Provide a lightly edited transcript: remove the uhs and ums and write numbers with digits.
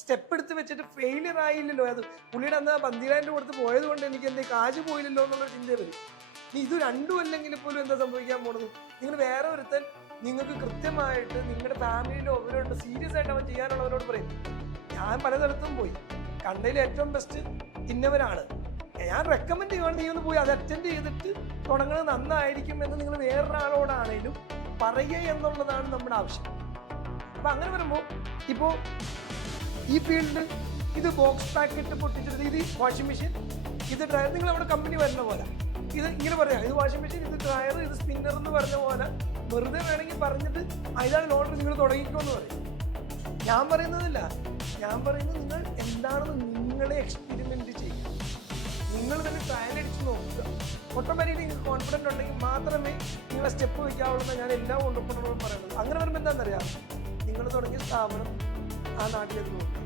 Step എടുത്ത് വെച്ചിട്ട് failure ആയില്ലല്ലോ. അത് പുള്ളിയുടെ അന്ന് 12,000 കൊടുത്ത് പോയത് കൊണ്ട് എനിക്ക് എന്റെ കാശ് പോയില്ലല്ലോ എന്നുള്ള ചിന്ത വരും. ഇത് രണ്ടും അല്ലെങ്കിൽ പോലും എന്താ സംഭവിക്കാൻ പോണത്? നിങ്ങൾ വേറെ ഒരുത്തൻ നിങ്ങൾക്ക് കൃത്യമായിട്ട് നിങ്ങളുടെ ഫാമിലിയിലോ അവരോട് സീരിയസ് ആയിട്ട് അവൻ ചെയ്യാനുള്ളവരോട് പറയും, ഞാൻ പലതരത്തും പോയി, കണ്ടതിൽ ഏറ്റവും ബെസ്റ്റ് ഇന്നവരാണ്, ഞാൻ റെക്കമെൻഡ് ചെയ്യുവാണ്, നീ ഒന്ന് പോയി അത് അറ്റൻഡ് ചെയ്തിട്ട് തുടങ്ങുന്നത് നന്നായിരിക്കും എന്ന് നിങ്ങൾ വേറൊരാളോടാണേലും പറയുക എന്നുള്ളതാണ് നമ്മുടെ ആവശ്യം. അപ്പൊ അങ്ങനെ വരുമ്പോൾ ഇപ്പോൾ ഈ ഫീൽഡ് ഇത് ബോക്സ് പാക്കറ്റ് പൊട്ടിച്ചെടുത്ത് ഇത് വാഷിംഗ് മെഷീൻ, ഇത് ഡ്രയർ, നിങ്ങൾ നമ്മുടെ കമ്പനി വരുന്ന പോലെ ഇത് ഇങ്ങനെ പറയാം, ഇത് വാഷിംഗ് മെഷീൻ, ഇത് ഡ്രയർ, ഇത് സ്പിന്നർ എന്ന് പറഞ്ഞ പോലെ വെറുതെ വേണമെങ്കിൽ പറഞ്ഞിട്ട് ഇതാണ് ഓർഡർ, നിങ്ങൾ തുടങ്ങിക്കോന്ന് പറയും. ഞാൻ പറയുന്നതല്ല, ഞാൻ പറയുന്നത് നിങ്ങൾ എന്താണെന്ന് നിങ്ങളെ എക്സ്പെരിമെന്റ് ചെയ്യുക, നിങ്ങൾ തന്നെ ട്രയൽ അടിച്ച് നോക്കുക. ഓട്ടോമാറ്റിക്കലി നിങ്ങൾക്ക് കോൺഫിഡൻറ്റ് ഉണ്ടെങ്കിൽ മാത്രമേ നിങ്ങളെ സ്റ്റെപ്പ് വയ്ക്കാവുള്ളൂ. ഞാൻ എല്ലാം കൊണ്ടുപോകണമെന്ന് പറയുന്നത്. അങ്ങനെ വരുമ്പോൾ എന്താണെന്നറിയാം, നിങ്ങൾ തുടങ്ങിയ സ്ഥാപനം ആ നാട്ടിലേക്ക് നോക്കുക.